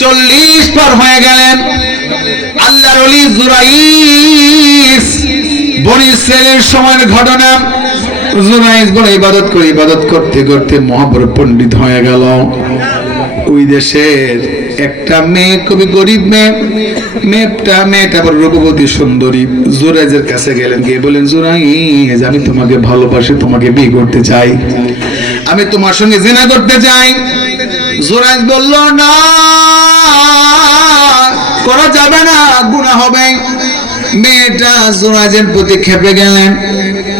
চল্লিশ পার হয়ে গেলেন। আল্লাহর অলি জুরাইস বনি সময়ের ঘটনা। জুরাইস বলে ইবাদত করে, ইবাদত করতে করতে মহাবড় পণ্ডিত হয়ে গেল। ওই দেশের একটা মেয়ে, খুবই গরিব মেয়ে, মেয়েটা মেয়েটা বড় রূপবতী সুন্দরী। জুরাইজের কাছে গেলেন, গিয়ে বলেন জুরাইজ আমি তোমাকে ভালোবাসি, তোমাকে বিয়ে করতে চাই। আমি তোমার সঙ্গে জেনা করতে চাই। জুরাইজ বলল, না করা যাবে না, গুনাহ হবে। মেয়েটা জুরাইজের প্রতি খেপে গেলেন।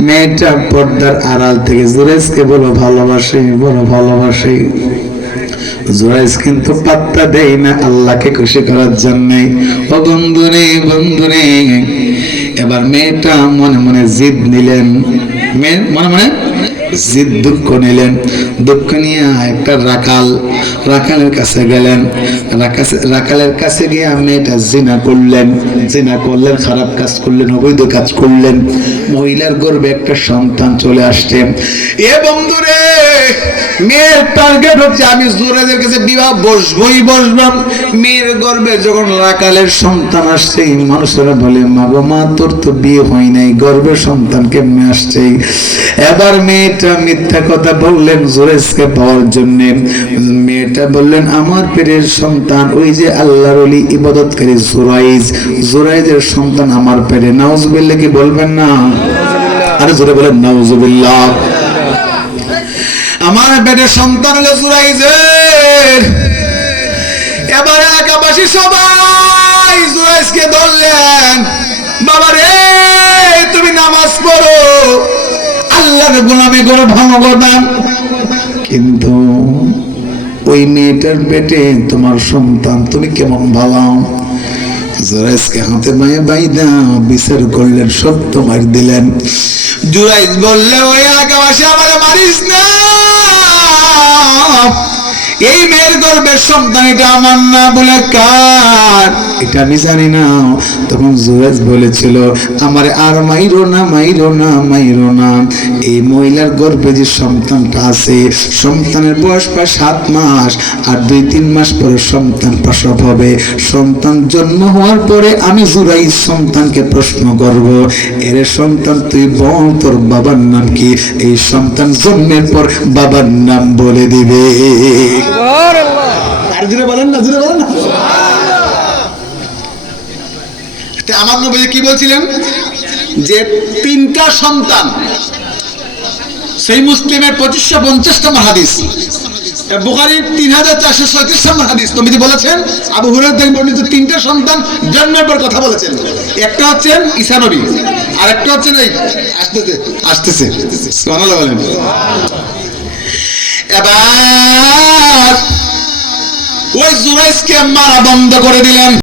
মেয়েটা পর্দার আড়াল থেকে জুরাইজকে বলো ভালোবাসি বলো ভালোবাসি। জুরাইজ কিন্তু পাত্তা দেয় না আল্লাহকে খুশি করার জন্য। ও বন্ধুরে বন্ধুরে, এবার মেয়েটা মনে মনে জিদ নিলেন। মনে মনে জিদ দুঃখ নিলেন। দুঃখ নিয়ে একটা রাখাল রাখালের কাছে গেলেন। রাখালের কাছে গিয়ে মেয়েটা জিনা করলেন। জিনা করলেন, খারাপ কাজ করলেন, অবৈধ কাজ করলেন। মহিলার গর্বে একটা সন্তান চলে আসছে। এ বন্ধুরে, মেয়ের টার্গেট হচ্ছে আমি জোরাজের কাছে বিবাহ বসবই বসবাম। মেয়ের গর্বে যখন রাকালের সন্তান আসছে, মানুষেরা বলে মা গো মা, তোর তো বিয়ে হয় নাই, গর্বের সন্তান কেমনে আসছে? এবার মেয়েটা মিথ্যা কথা বললেন জোরেজকে পাওয়ার জন্য। মেয়েটা বললেন আমার পেটের সন্তান ওই যে আল্লাহর অলি ইবাদতকারী জোরাইজ। জোরাইজের সন্তান আমার পেটে। নাউজুবিল্লাহ কি বলবেন না? আরে জোরে বলেন নাউজুবিল্লাহ। আমার পেটে সন্তান হলো জুরাইজের। এবার এলাকাবাসী সবাই জুরাইজকে ধরলেন। বাবা রে গোলামি করে ভাঙব না। কিন্তু ওই মেয়েটার পেটে তোমার সন্তান, তুমি কেমন ভালো? জুরাইজকে হাতে মায়ে বাইদা, বিচার করলেন সত্য মার দিলেন। জুরাইজ বললে, ওই এলাকাবাসী আমার মারিস না। এই মেয়ের গর্বের সন্তান, এটা আমার না বলে কার? এটা আমি জানি না। তখন জুরাজ বলেছিল, আমার আর মাইরো না মাইরো না মাইরো না। এই মহিলার গর্ভে যে সন্তানটা আছে, সন্তানের বয়স প্রায় সাত মাস, আর দুই, তিন মাস পরে সন্তান প্রসব হবে। সন্তান জন্ম হওয়ার পরে আমি জুরাই সন্তানকে প্রশ্ন করব, এর সন্তান তুই বল, তোর বাবার নাম কি? এই সন্তান জন্মের পর বাবার নাম বলে দিবে। আমার নবী কি বলছিলেন? যে তিনটা সন্তান, সেই মুসলিমের পঁচিশশো পঞ্চাশ নম্বর হাদিস বুখারির তিন হাজার চারশো ছয়ত্রিশ নম্বর হাদিস। তুমি বলেছেন, আবু হুরের থেকে বর্ণিত তিনটা সন্তান জন্মের পর কথা বলেছেন। একটা হচ্ছেন ঈসা নবী আর একটা হচ্ছেন এই আসতেছে আসতেছে। বলেন। এবার ওই জুরাইসকে মারা বন্ধ করে দিলেন।